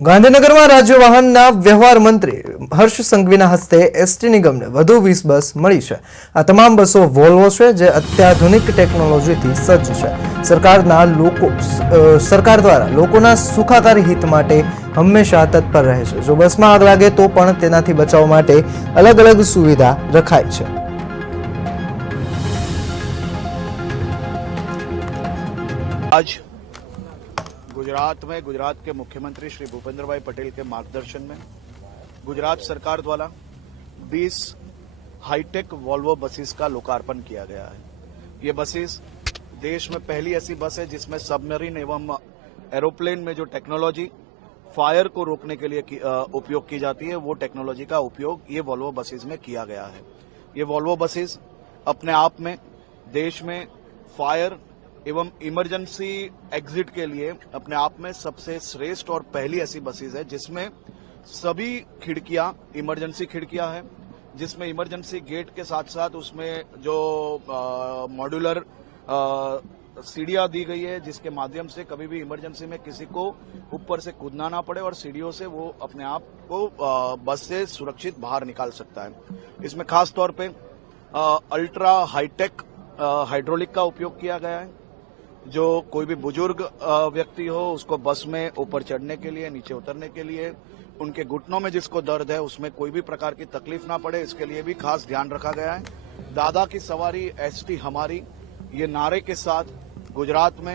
ગાંધીનગરમાં રાજ્ય વાહનના વ્યવહાર મંત્રી હર્ષ સંઘવીના હસ્તે એસટી નિગમને વધુ 20 બસ મળી છે। આ તમામ બસો વોલ્વો છે, જે અત્યાધુનિક ટેકનોલોજીથી સજ્જ છે। સરકાર દ્વારા લોકોના સુખાકારી હિત માટે હંમેશા તત્પર રહે છે। જો બસમાં આગ લાગે તો પણ તેનાથી બચાવ માટે અલગ અલગ સુવિધા રખાઈ છે। आज गुजरात में गुजरात के मुख्यमंत्री श्री भूपेंद्र भाई पटेल के मार्गदर्शन में गुजरात सरकार द्वारा 20 हाईटेक वॉल्वो बसेस का लोकार्पण किया गया है। ये बसेस देश में पहली ऐसी बस है जिसमें सबमरीन एवं एरोप्लेन में जो टेक्नोलॉजी फायर को रोकने के लिए उपयोग की जाती है, वो टेक्नोलॉजी का उपयोग ये वॉल्वो बसेस में किया गया है। ये वॉल्वो बसेस अपने आप में देश में फायर एवं इमरजेंसी एग्जिट के लिए अपने आप में सबसे श्रेष्ठ और पहली ऐसी बसेस है जिसमें सभी खिड़कियां इमरजेंसी खिड़कियां हैं, जिसमें इमरजेंसी गेट के साथ साथ उसमें जो मॉड्यूलर सीढ़ियां दी गई है, जिसके माध्यम से कभी भी इमरजेंसी में किसी को ऊपर से कूदना ना पड़े और सीढ़ियों से वो अपने आप को बस से सुरक्षित बाहर निकाल सकता है। इसमें खास तौर पे अल्ट्रा हाईटेक हाइड्रोलिक का उपयोग किया गया है। जो कोई भी बुजुर्ग व्यक्ति हो उसको बस में ऊपर चढ़ने के लिए, नीचे उतरने के लिए, उनके घुटनों में जिसको दर्द है उसमें कोई भी प्रकार की तकलीफ ना पड़े, इसके लिए भी खास ध्यान रखा गया है। दादा की सवारी एसटी हमारी, ये नारे के साथ गुजरात में